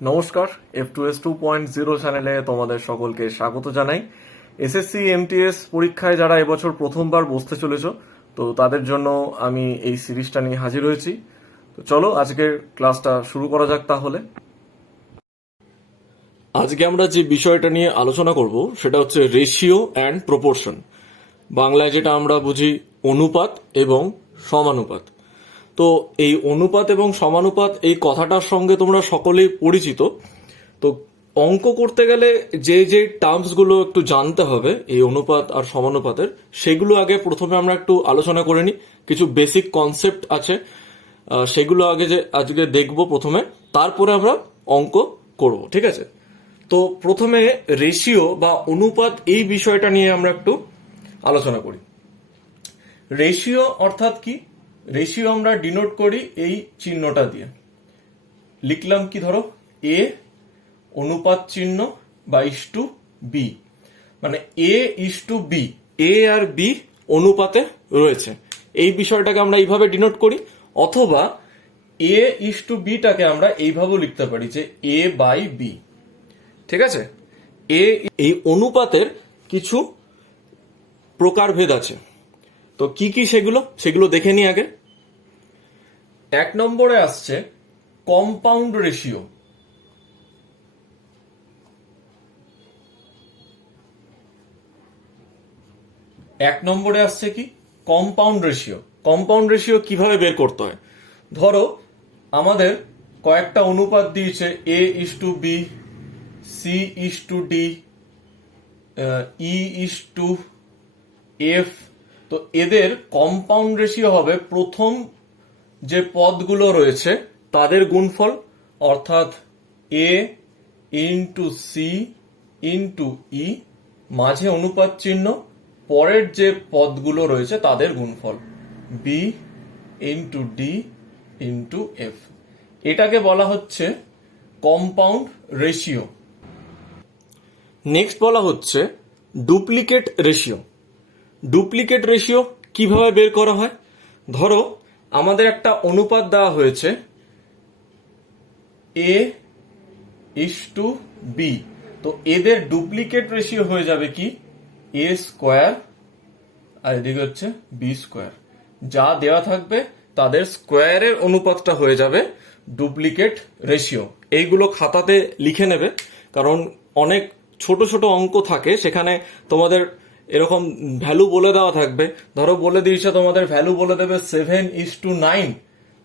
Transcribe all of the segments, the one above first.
নমস্কার, F2S 2.0 চ্যানেলে তোমাদের সকলকে স্বাগত জানাই। এসএসসি এমটিএস পরীক্ষায় যারা এবছর প্রথমবার বসতে চলেছ, তো তাদের জন্য আমি এই সিরিজটা নিয়ে হাজির হয়েছি। তো চলো আজকের ক্লাসটা শুরু করা যাক তাহলে। আজকে আমরা যে বিষয়টা নিয়ে আলোচনা করব সেটা হচ্ছে রেশিও অ্যান্ড প্রপোর্শন, বাংলায় যেটা আমরা বুঝি অনুপাত এবং সমানুপাত। তো এই অনুপাত এবং সমানুপাত এই কথাটার সঙ্গে তোমরা সকলেই পরিচিত। তো অঙ্ক করতে গেলে যে যে টার্মসগুলো একটু জানতে হবে এই অনুপাত আর সমানুপাতের, সেগুলো আগে প্রথমে আমরা একটু আলোচনা করে নিই। কিছু বেসিক কনসেপ্ট আছে, সেগুলো আজকে দেখব প্রথমে, তারপরে আমরা অঙ্ক করব, ঠিক আছে? তো প্রথমে রেশিও বা অনুপাত এই বিষয়টা নিয়ে আমরা একটু আলোচনা করি। রেশিও অর্থাৎ কি? রেশিও আমরা ডিনোট করি এই চিহ্নটা দিয়ে। লিখলাম কি, ধরো এ অনুপাত চিহ্ন বা ইস্টু বি, মানে এ ইস্টু বি, এ আর বি অনুপাতে রয়েছে, এই বিষয়টাকে আমরা এইভাবে ডিনোট করি। অথবা এ ইস্টু বিটাকে আমরা এইভাবেও লিখতে পারি যে এ বাই বি, ঠিক আছে? এই অনুপাতের কিছু প্রকারভেদ আছে। তো কি কি সেগুলো দেখে নি আগে। 1 নম্বরে আসছে কম্পাউন্ড রেশিও। কম্পাউন্ড রেশিও কিভাবে বের করতে হয়? ধরো আমাদের কয়েকটা অনুপাত দিয়েছে, A is to B, C is to D, E is to F. তো এদের কম্পাউন্ড রেশিও হবে প্রথম যে পদগুলো রয়েছে তাদের গুণফল, অর্থাৎ A into C into E, মাঝে অনুপাত চিহ্ন, পরের যে পদগুলো রয়েছে তাদের গুণফল B into D into F. এটাকে বলা হচ্ছে কম্পাউন্ড রেশিও। নেক্সট বলা হচ্ছে ডুপ্লিকেট রেশিও। ডুপ্লিকেট রেশিও কিভাবে বের করা হয়? ধরো আমাদের একটা অনুপাত দেওয়া হয়েছে এ ইস টু বি, তো এদের ডুপ্লিকেট রেশিও হয়ে যাবে কি, এ স্কোয়ার আর এদিকে হচ্ছে বি স্কোয়ার। যা দেওয়া থাকবে তাদের স্কোয়ারের অনুপাতটা হয়ে যাবে ডুপ্লিকেট রেশিও। এইগুলো খাতাতে লিখে নেবে, কারণ অনেক ছোট ছোট অঙ্ক থাকে, সেখানে তোমাদের এরকম ভ্যালু বলে দেওয়া থাকবে। ধরো বলে দিয়েছে তোমাদের ভ্যালু বলে দেবে 7:9,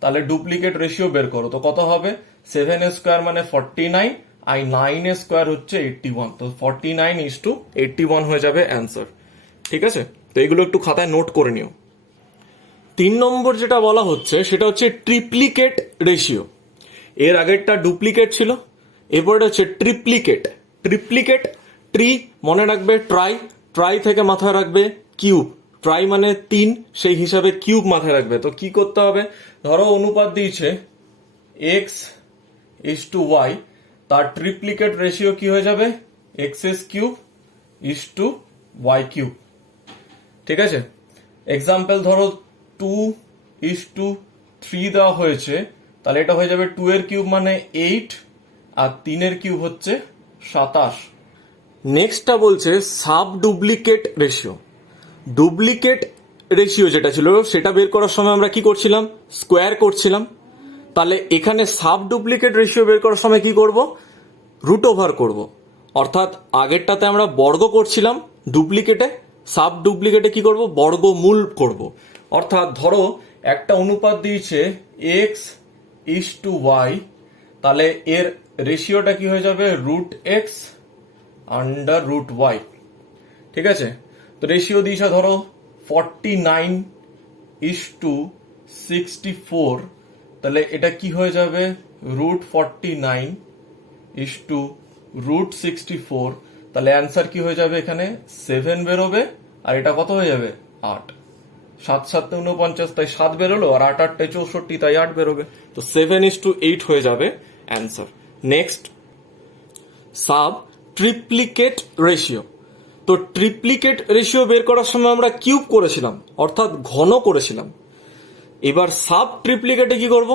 তাহলে ডুপ্লিকেট রেশিও বের করো। তো কত হবে? 7 স্কোয়ার মানে 49, আর 9 স্কোয়ার হচ্ছে 81, তো 49:81 হয়ে যাবে অ্যান্সার, ঠিক আছে? তো এগুলো একটু খাতায় নোট করে নিও। 3 নম্বর যেটা বলা হচ্ছে সেটা হচ্ছে ট্রিপ্লিকেট রেশিও। এর আগেরটা ডুপ্লিকেট ছিল, এরপরটা হচ্ছে ট্রিপ্লিকেট। ট্রি মনে রাখবে ট্রাই, ট্রাই থেকে মাথায় রাখবে কিউব, ট্রাই মানে 3, সেই হিসাবে কিউব মাথায় রাখবে। তো কি করতে হবে? ধরো অনুপাত দিয়েছে এক্স ইস টু ওয়াই, তার ট্রিপ্লিকেট রেশিও কি হয়ে যাবে? X is cube is to Y cube, ঠিক আছে? এক্সাম্পল ধরো 2:3 দেওয়া হয়েছে, তাহলে এটা হয়ে যাবে 2 এর কিউব মানে 8, আর 3 এর কিউব হচ্ছে 27। নেক্সটটা বলছে sub duplicate ratio. Duplicate ratio যেটা ছিল সেটা বের করার সময় আমরা কি করছিলাম? স্কোয়ার করছিলাম। তাহলে এখানে সাব ডুপ্লিকেট রেশিও বের করার সময় কি করব? রুট ওভার করব। অর্থাৎ আগেরটাতে আমরা বর্গ করছিলাম, ডুপ্লিকেটে সাব ডুপ্লিকেটে কি করব? বর্গমূল করব। অর্থাৎ ধরো একটা অনুপাত দিয়েছে এক্স ইস টু ওয়াই, তাহলে এর রেশিওটা কি হয়ে যাবে? Root X under root Y, ঠিক আছে? তো রেশিও দিয়েছে ধরো 49:64, তাহলে এটা কি হয়ে যাবে? রুট 49:64, তাহলে অ্যান্সার কি হয়ে যাবে? এখানে 7 বেরোবে, আর এটা কত হয়ে যাবে? 8। 7 7 49, তাই 7 বেরোলো, আর 8 8 64, তাই 8 বেরোবে। তো 7:8 হয়ে যাবে অ্যান্সার। Next sub ট্রিপ্লিকেট ratio. তো ট্রিপ্লিকেট রেশিও বের করার সময় আমরা কিউব করেছিলাম, অর্থাৎ ঘন করেছিলাম। এবার সাব ট্রিপ্লিকেটে কি করব?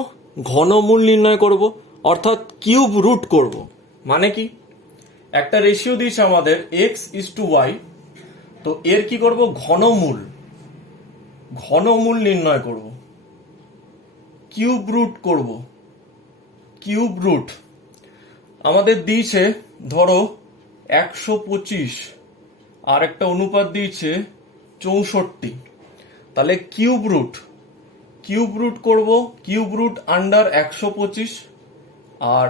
ঘনমূল নির্ণয় করব, অর্থাৎ কিউব রুট করব। মানে কি, একটা রেশিও দিয়েছে আমাদের x:y, তো এর কি করব, ঘনমূল নির্ণয় করব, কিউব রুট করব। কিউব রুট আমাদের দিয়েছে ধরো 125, আর একটা অনুপাত দিয়েছে 64, তাহলে কিউব রুট করব, কিউব রুট আন্ডার 125 আর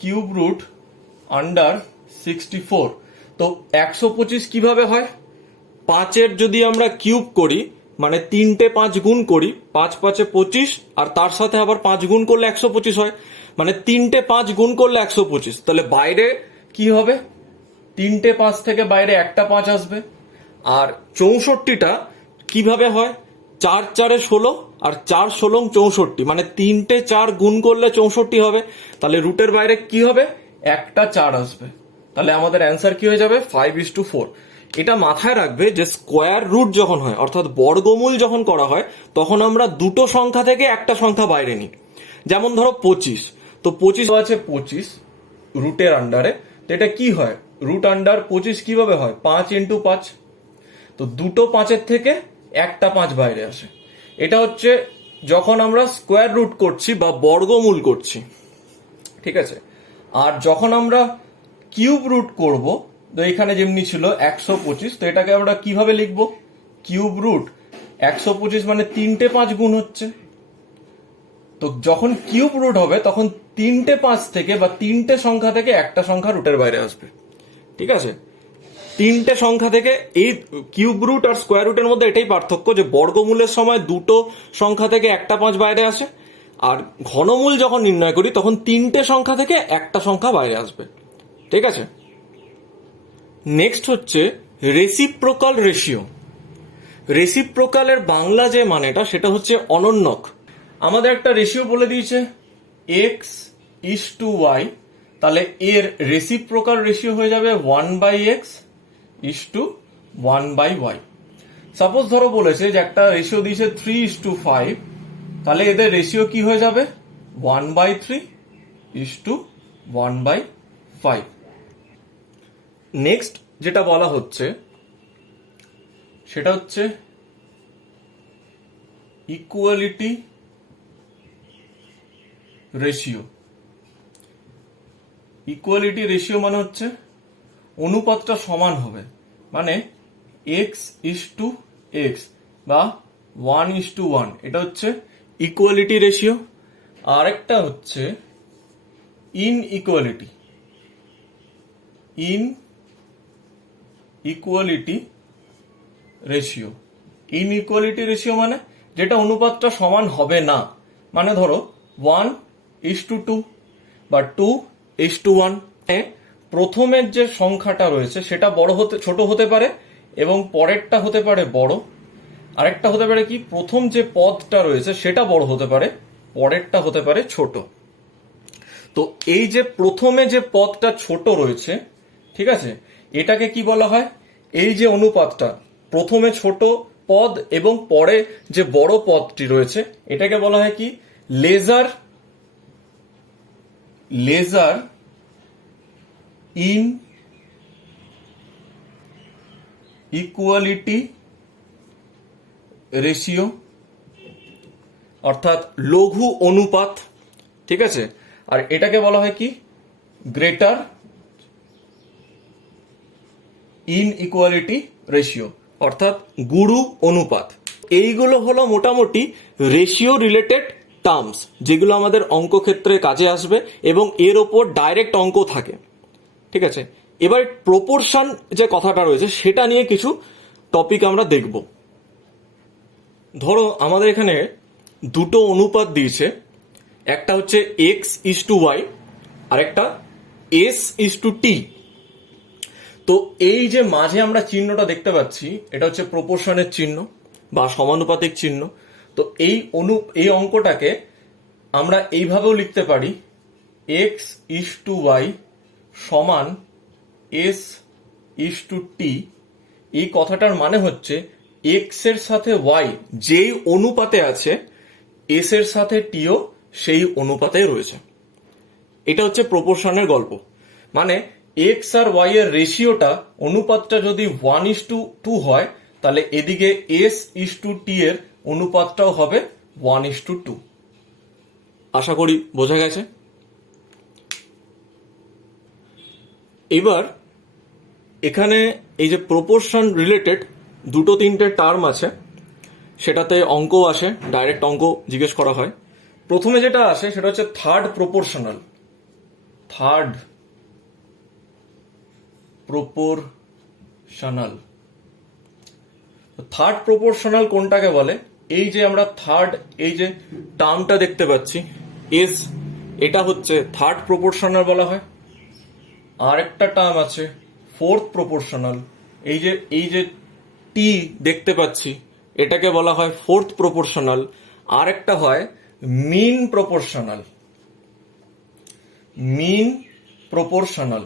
কিউব রুট আন্ডার 64। তো 125 কিভাবে হয়, 5-এর যদি আমরা কিউব করি মানে 3টে 5 গুণ করি, 5 5 25, আর তার সাথে আবার 5 গুণ করলে 125 হয়, মানে 3টে 5 গুণ করলে 125। তাহলে বাইরে কি হবে, 3টে 5 থেকে বাইরে একটা 5 আসবে। আর 64টা কিভাবে হয়, 4 4 16 আর 4 16 64, মানে 3টে 4 গুণ করলে 64 হবে। তাহলে রুটের বাইরে কি হবে, একটা 4 আসবে। তাহলে আমাদের অ্যান্সার কি হয়ে যাবে, 5:4। এটা মাথায় রাখবে যে স্কোয়ার রুট যখন হয়, অর্থাৎ বর্গমূল যখন করা হয়, তখন আমরা দুটো সংখ্যা থেকে একটা সংখ্যা বাইরে নিই। যেমন ধরো 25, তো 25 আছে 25 রুটের আন্ডারে, তো এটা কি হয়, রুট আন্ডার 25 কিভাবে হয়, 5 × 5। তো দুটো 5-এর থেকে একটা 5 বাইরে আসে। এটা হচ্ছে যখন আমরা স্কোয়ার রুট করছি বা বর্গমূল করছি, ঠিক আছে। আর যখন আমরা কিউব রুট করব, তো এখানে যেমনি ছিল 125, তো এটাকে আমরা কিভাবে লিখবো, কিউব রুট 125 মানে 3টে 5 গুণ হচ্ছে। তো যখন কিউব রুট হবে তখন 3টে 5 থেকে বা 3টে সংখ্যা থেকে একটা সংখ্যা রুটের বাইরে আসবে, ঠিক আছে। 3টে সংখ্যা থেকে, এই কিউব রুট আর স্কোয়ার রুটের মধ্যে এটাই পার্থক্য যে বর্গমূলের সময় দুটো সংখ্যা থেকে একটা 5 বাইরে আসে, আর ঘনমূল যখন নির্ণয় করি তখন 3টে সংখ্যা থেকে একটা সংখ্যা বাইরে আসবে, ঠিক আছে। নেক্সট হচ্ছে রেসিপ্রোকাল রেশিও। রেসিপ্রোকালের বাংলা যে মানেটা সেটা হচ্ছে অনন্যক। আমাদের একটা রেশিও বলে দিয়েছে x:y, তাহলে এর রেসিপ্রোকাল রেশিও হয়ে যাবে 1/x:1/y। সাপোজ ধরো বলেছে যে একটা রেশিও দিয়েছে 3:5, তাহলে এদের রেশিও কি হয়ে যাবে, 1/3:1/5। নেক্সট যেটা বলা হচ্ছে সেটা হচ্ছে ইকুয়ালিটি রেশিও। ইকুয়ালিটি রেশিও মানে হচ্ছে অনুপাতটা সমান হবে, মানে x:x বা 1:1, এটা হচ্ছে ইকুয়ালিটি রেশিও। আর একটা হচ্ছে ইনইকুয়ালিটি রেশিও। ইনইকুয়ালিটি রেশিও মানে যেটা অনুপাতটা সমান হবে না, মানে ধরো 1:2 বা 2:1। প্রথমের যে সংখ্যাটা রয়েছে সেটা ছোট হতে পারে এবং পরেরটা হতে পারে বড়। আরেকটা হতে পারে কি, প্রথম যে পদটা রয়েছে সেটা বড় হতে পারে, পরেরটা হতে পারে ছোট। তো এই যে প্রথমে যে পদটা ছোট রয়েছে, ঠিক আছে, এটাকে কি বলা হয়, এই যে অনুপাতটা প্রথমে ছোট পদ এবং পরে যে বড় পদটি রয়েছে এটাকে বলা হয় কি, লেজার ইন ইকুয়ালিটি রেশিও, অর্থাৎ লঘু অনুপাত, ঠিক আছে। আর এটাকে বলা হয় কি, গ্রেটার ইনইকুয়ালিটি রেশিও, অর্থাৎ গুরু অনুপাত। এইগুলো হলো মোটামুটি রেশিও রিলেটেড টার্মস, যেগুলো আমাদের অঙ্ক ক্ষেত্রে কাজে আসবে এবং এর ওপর ডাইরেক্ট অঙ্ক থাকে, ঠিক আছে। এবার প্রপোর্শন যে কথাটা রয়েছে সেটা নিয়ে কিছু টপিক আমরা দেখব। ধরো আমাদের এখানে দুটো অনুপাত দিয়েছে, একটা হচ্ছে x:y আর একটা s:t। তো এই যে মাঝে আমরা চিহ্নটা দেখতে পাচ্ছি এটা হচ্ছে প্রপোর্শনের চিহ্ন বা সমানুপাতিক চিহ্ন। তো এই অঙ্কটাকে আমরা এইভাবেও লিখতে পারি, x:y সমান s:t। এই কথাটার মানে হচ্ছে x এর সাথে y যেই অনুপাতে আছে, s এর সাথে টিও সেই অনুপাতে রয়েছে। এটা হচ্ছে প্রপোর্শনের গল্প। মানে এক্স আর ওয়াই এর রেশিওটা, অনুপাতটা যদি 1:2 হয়, তাহলে এদিকে S:T এর অনুপাতটাও হবে 1:2। আশা করি বোঝা গেছে। এবার এখানে এই যে প্রপোর্শন রিলেটেড 2-3টে টার্ম আছে, সেটাতে অঙ্ক আসে, ডাইরেক্ট অঙ্ক জিজ্ঞেস করা হয়। প্রথমে যেটা আসে সেটা হচ্ছে থার্ড প্রপোর্শনাল। থার্ড প্রপোর্শনাল কোনটাকে বলে? এই যে আমরা থার্ড, এই যে টার্মটা দেখতে পাচ্ছি এস, এটা হচ্ছে থার্ড প্রপোর্শনাল বলা হয়। আর একটা টার্ম আছে ফোর্থ প্রপোর্শনাল। এই যে টি দেখতে পাচ্ছি, এটাকে বলা হয় ফোর্থ প্রপোর্শনাল। আর একটা হয় মিন প্রপোর্শনাল। মিন প্রপোর্শনাল।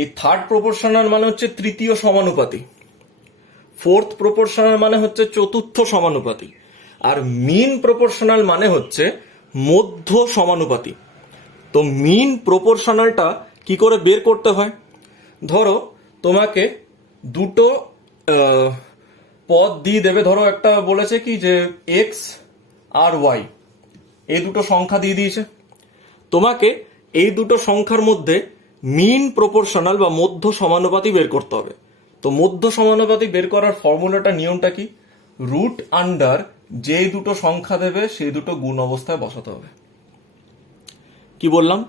এই থার্ড প্রপোর্শনাল মানে হচ্ছে তৃতীয় সমানুপাতি, ফোর্থ প্রপোর্শনাল মানে হচ্ছে চতুর্থ সমানুপাতি, আর মিন প্রপোর্শনাল মানে হচ্ছে মধ্য সমানুপাতি। তো মিন প্রপোর্শনালটা কি করে বের করতে হয়? ধরো তোমাকে দুটো পদ দিয়ে দেবে। ধরো একটা বলেছে কি যে এক্স আর ওয়াই, এই দুটো সংখ্যা দিয়ে দিয়েছে। তোমাকে এই দুটো সংখ্যার মধ্যে মিন প্রপোর্শনাল বা মধ্য সমানুপাতি বের করতে হবে। তো মধ্য সমানুপাতি বের করার ফর্মুলাটা, নিয়মটা কি? রুট আন্ডার যেই দুটো সংখ্যা দেবে সেই দুটো গুণ অবস্থায় বসাতে হবে। কি বললাম?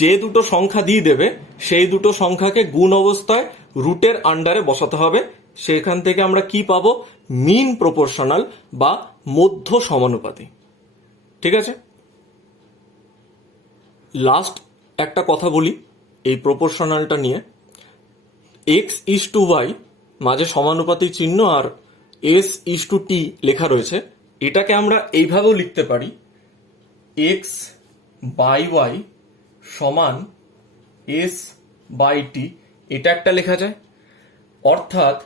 যে দুটো সংখ্যা দিয়ে দেবে সেই দুটো সংখ্যাকে গুণ অবস্থায় রুটের আন্ডারে বসাতে হবে। সেখান থেকে আমরা কি পাবো? মিন প্রপোর্শনাল বা মধ্য সমানুপাতি। ঠিক আছে, লাস্ট একটা কথা বলি এই প্রপোর্শনালটা নিয়ে। X:Y মাঝে সমানুপাতি চিহ্ন আর S:T লেখা রয়েছে। এটাকে আমরা এইভাবেও লিখতে পারি, X/Y সমান S/T। এটা একটা লেখা যায়। অর্থাৎ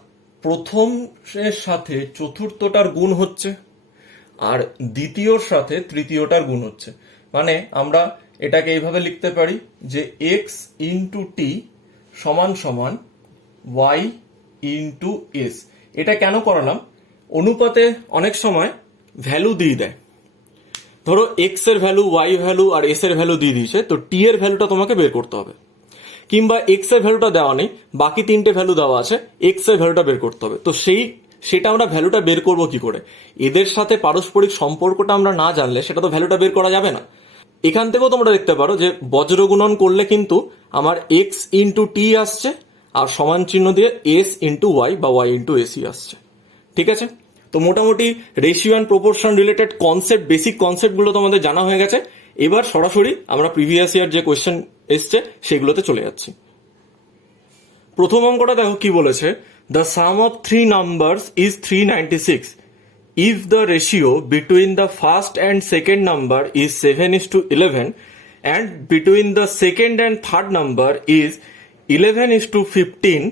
প্রথমের সাথে চতুর্থটার গুণ হচ্ছে আর দ্বিতীয়র সাথে তৃতীয়টার গুণ হচ্ছে। মানে আমরা এটাকে এইভাবে লিখতে পারি যে X:T সমান সমান Y:S। এটা কেন করালাম? অনুপাতে অনেক সময় ভ্যালু দিয়ে দেয়। ধরো এক্স এর ভ্যালু, ওয়াই ভ্যালু আর এস এর ভ্যালু দিয়ে দিয়েছে, তো টি এর ভ্যালুটা তোমাকে বের করতে হবে। কিংবা এক্স এর ভ্যালুটা দেওয়া নেই, বাকি 3টে ভ্যালু দেওয়া আছে, এক্স এর ভ্যালুটা বের করতে হবে। তো সেটা আমরা ভ্যালুটা বের করবো কি করে? এদের সাথে পারস্পরিক সম্পর্কটা আমরা না জানলে সেটা তো ভ্যালুটা বের করা যাবে না। এখান থেকেও তোমরা দেখতে পারো যে বজ্রগুণন করলে কিন্তু আমার X:T আসছে আর সমান চিহ্ন দিয়ে S:Y বা Y:S আসছে। ঠিক আছে, তো মোটামুটি ratio and proportion related concept, basic concept গুলো তোমাদের জানা হয়ে গেছে। এবার সরাসরি আমরা প্রিভিয়াস ইয়ার যে কোয়েশ্চেন এসছে সেগুলোতে চলে যাচ্ছি। প্রথম অঙ্কটা দেখো কি বলেছে, the sum of 3 numbers is 396 if the ratio between the first and second number is 7:11 and between the second and third number is 11:15,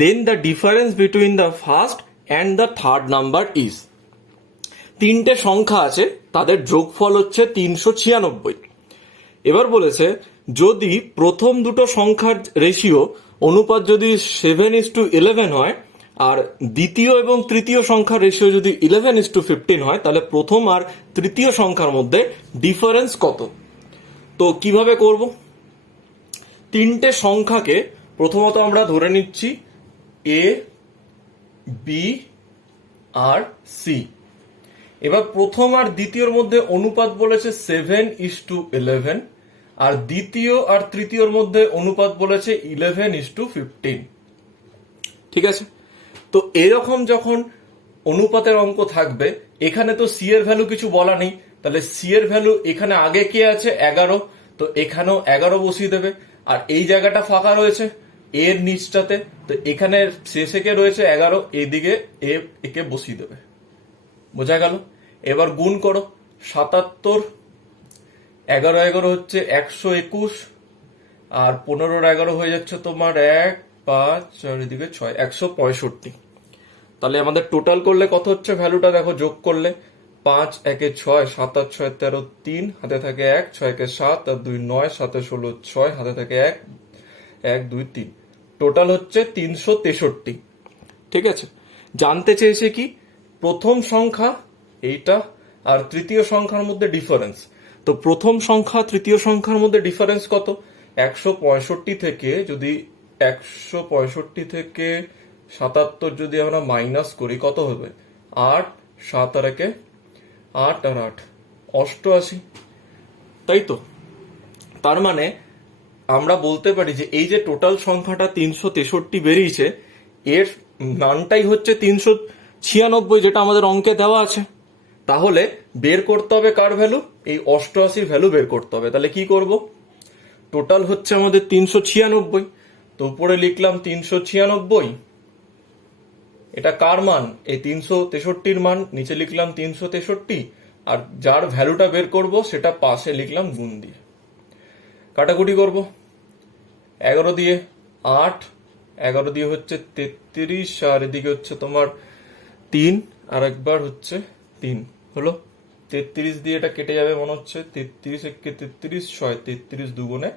then the difference between the first and the third number is। 3টে সংখ্যা আছে, তাদের যোগফল হচ্ছে 396। এবার বলেছে যদি প্রথম দুটো সংখ্যার রেশিও অনুপাত যদি 7:11 হয় আর দ্বিতীয় এবং তৃতীয় সংখ্যার রেশিও যদি 11:15 হয়, তাহলে প্রথম আর তৃতীয় সংখ্যার মধ্যে ডিফারেন্স কত? তো কিভাবে করব? 3টে সংখ্যাকে প্রথমত আমরা ধরে নিচ্ছি A, B আর C। এবার প্রথম আর দ্বিতীয়র মধ্যে অনুপাত বলেছে 7:11 আর দ্বিতীয় আর তৃতীয়র মধ্যে অনুপাত বলেছে 11:15। ঠিক আছে, তো এরকম যখন অনুপাতের অঙ্ক থাকবে, এখানে তো সি এর ভ্যালু কিছু বলা নেই, তাহলে সি এর ভ্যালু এখানে আগে কে আছে? 11, তো এখানেও 11 বসিয়ে দেবে। আর এই জায়গাটা ফাঁকা রয়েছে এর নিচটাতে, তো এখানে শেষে কে রয়েছে? 11, এদিকে একে বসিয়ে দেবে। বোঝা গেল? এবার গুণ করো, 77, 11 হচ্ছে 121 আর 15 11 হয়ে যাচ্ছে তোমার 1, 5 আর এদিকে 6, 165। তাহলে আমাদের টোটাল করলে কত হচ্ছে ভ্যালুটা দেখো, যোগ করলে 5 একে 6, 7 আর 6 13, 3 হাতে থাকে 1, 6 একে 7 আর 2 9, 7 16 6 হাতে থাকে 1, 1 2 3, টোটাল হচ্ছে 363। ঠিক আছে, জানতে চেয়েছে কি প্রথম সংখ্যা এইটা আর তৃতীয় সংখ্যার মধ্যে ডিফারেন্স। তো প্রথম সংখ্যা তৃতীয় সংখ্যার মধ্যে ডিফারেন্স কত? 165 থেকে যদি 165 থেকে 77 যদি আমরা মাইনাস করি কত হবে? 8, 7 আর 1 8 আর 8 88, তাই তো? তার মানে আমরা বলতে পারি যে এই যে টোটাল সংখ্যাটা 363 বেরিয়েছে, এর মানটাই হচ্ছে 396, যেটা আমাদের অঙ্কে দেওয়া আছে। তাহলে বের করতে হবে কার ভ্যালু? এই 88 ভ্যালু বের করতে হবে। তাহলে কি করব? টোটাল হচ্ছে আমাদের 396, তো উপরে লিখলাম 396, এটা কার মান? এই 363 মান, নিচে লিখলাম 363, আর যার ভ্যালুটা বের করব সেটা পাশে লিখলাম গুণ দিয়ে। কাটাকুটি করব, 11 দিয়ে 8, 11 দিয়ে হচ্ছে 33, আর এদিকে হচ্ছে তোমার 3, আর একবার হচ্ছে 3, হলো 33 দিয়ে এটা কেটে যাবে মনে হচ্ছে, 33 একে 33, 6 33 দুগুণে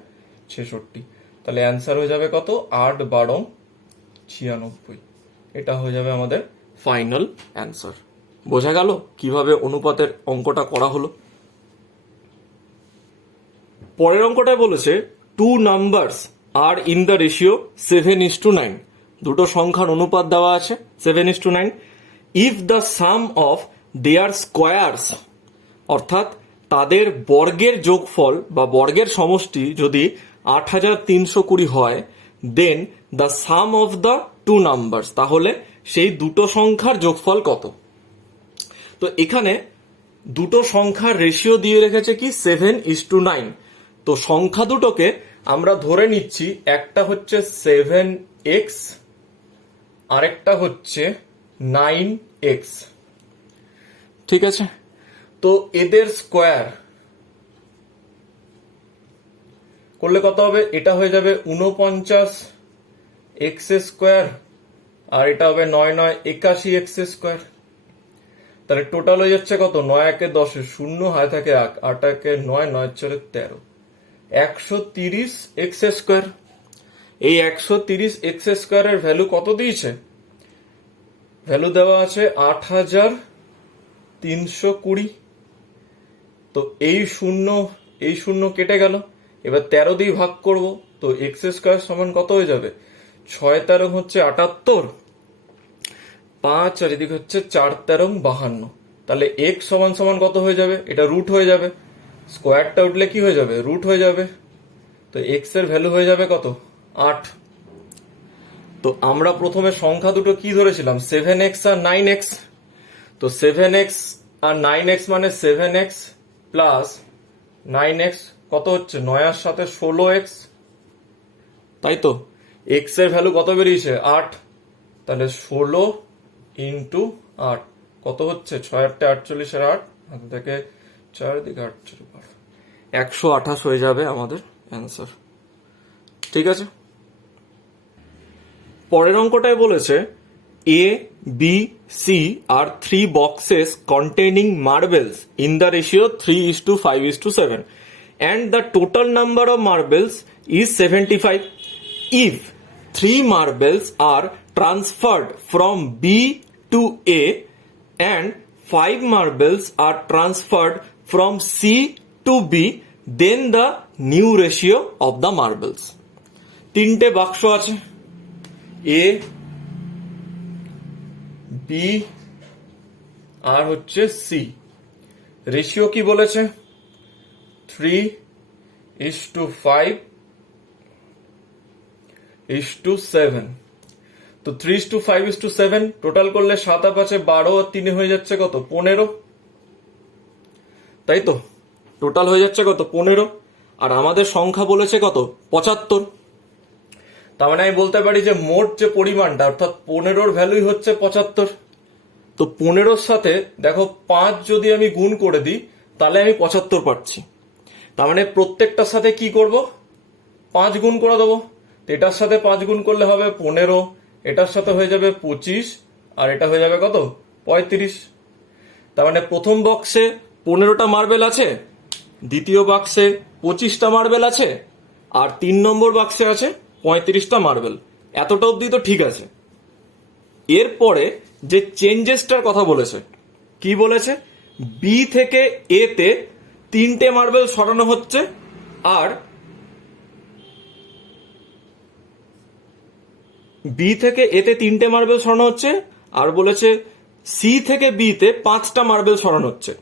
66, তাহলে অ্যান্সার হয়ে যাবে কত? 8 12 96, এটা হয়ে যাবে আমাদের ফাইনাল অ্যান্সার। বোঝা গেল কিভাবে অনুপাতের অঙ্কটা করা হলো? পরের অঙ্কটায় বলেছে 2 numbers are in the ratio 7:9, দুটো সংখ্যার অনুপাত দেওয়া আছে 7:9, if the sum of their squares, অর্থাৎ তাদের বর্গের যোগফল বা বর্গের সমষ্টি যদি 8320 হয়, then the sum of the 2 numbers, তাহলে সেই দুটো সংখ্যার যোগফল কত? তো এখানে দুটো সংখ্যার রেশিও দিয়ে রেখেছে কি 7:9, তো সংখ্যা দুটোকে আমরা ধরে নিচ্ছি, একটা হচ্ছে 7x, আরেকটা হচ্ছে 9x। ঠিক আছে, তো এদের স্কোয়ার করলে কত হবে? এটা হয়ে যাবে 49x স্কোয়ার, আর এটা হবে 9 9 81x স্কোয়ার। তাহলে টোটাল হয়ে যাচ্ছে কত? 9 একে 10, 0 হাতে থাকে 8, 8 একে 9, 9 4 13, 130x স্কোয়ার। এই 130x স্কোয়ারের ভ্যালু কত দিয়েছে? ভ্যালু দেওয়া আছে 8320। তো এই শূন্য কেটে গেল, এবার 13 দিয়ে ভাগ করব, তো এক্স স্কোয়ার সমান কত হয়ে যাবে? 6 13 হচ্ছে 78, 5 আর এদিকে হচ্ছে 4 13 52, তাহলে এক্স সমান সমান কত হয়ে যাবে? এটা রুট হয়ে যাবে, স্কোয়ারটা উঠলে কি হয়ে যাবে? রুট হয়ে যাবে, তো এক্স এর ভ্যালু হয়ে যাবে কত? 8। তো আমরা প্রথমে সংখ্যা দুটো কি ধরেছিলাম? 7x আর 9x। তো 7x আর 9x মানে 7x প্লাস 9x কত হচ্ছে? 9 আর সাথে 16x, তাই তো? x এর ভ্যালু কত বেরিয়েছে? 8, তাহলে 16 ইন্টু 8 কত হচ্ছে? 6 8 48 আর 8 হাতে থেকে 4 দিকে 8 128 হয়ে যাবে আমাদের অ্যান্সার। ঠিক আছে, পরের অঙ্কটায় বলেছে A, B, C are 3 boxes containing marbles in the ratio 3:5:7 and the total number of marbles is 75. If 3 marbles are transferred from B to A and 5 marbles are transferred from C to B, then the new ratio of the marbles. 3টে বাক্স আছে, A, B আর হচ্ছে C। Ratio কি বলেছে? 3:5:7। তো 3:5:7 total করলে 7 আর 5 12 আর 3 হয়ে যাচ্ছে কত? 15, তাই তো? টোটাল হয়ে যাচ্ছে কত? 15, আর আমাদের সংখ্যা বলেছে কত? 75। তার মানে আমি বলতে পারি যে মোট যে পরিমাণটা অর্থাৎ 15-র ভ্যালুই হচ্ছে 75। তো 15-র সাথে দেখো 5 যদি আমি গুণ করে দিই তাহলে আমি 75 পাচ্ছি। তার মানে প্রত্যেকটার সাথে কি করব? 5 গুণ করে দেবো। এটার সাথে 5 গুণ করলে হবে 15, এটার সাথে হয়ে যাবে 25, আর এটা হয়ে যাবে কত, 35। তার মানে প্রথম বক্সে 15টা মার্বেল আছে, দ্বিতীয় বাক্সে 25টা মার্বেল আছে, আর 3 নম্বর বাক্সে আছে 35টা মার্বেল। এতটা অবধি তো ঠিক আছে। এরপরে যে চেঞ্জেসটার কথা বলেছে, কি বলেছে, বি থেকে এ তে 3টে মার্বেল সরানো হচ্ছে, আর বি থেকে এতে 3টে মার্বেল সরানো হচ্ছে, আর বলেছে সি থেকে বি তে 5টা মার্বেল সরানো হচ্ছে।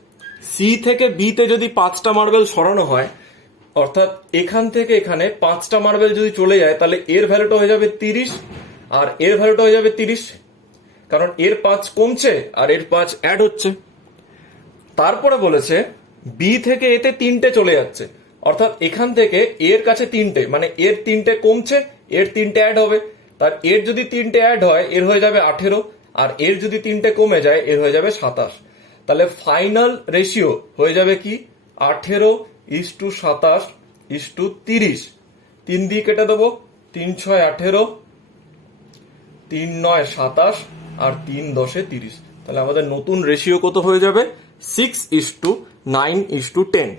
সি থেকে বি তে যদি 5টা মার্বেল সরানো হয়, অর্থাৎ এখান থেকে এখানে 5টা মার্বেল যদি চলে যায়, তাহলে এর ভ্যালুটা হয়ে যাবে 30, আর এর ভ্যালুটা হয়ে যাবে 30, কারণ এর 5 কমছে আর এর 5 অ্যাড হচ্ছে। তারপরে বলেছে বি থেকে এতে 3টে চলে যাচ্ছে, অর্থাৎ এখান থেকে এর কাছে 3টে, মানে এর 3টে কমছে, এর 3টে অ্যাড হবে। তার এর যদি 3টে অ্যাড হয় এর হয়ে যাবে 18, আর এর যদি 3টে কমে যায় এর হয়ে যাবে 27। তাহলে ফাইনাল রেশিও হয়ে যাবে কি, 18:27:30। 3 দিয়ে কেটে দেবো, 3 6 18, 3 9 27, আর 3 10 30। তাহলে আমাদের নতুন রেশিও কত হয়ে যাবে, 6:9:10।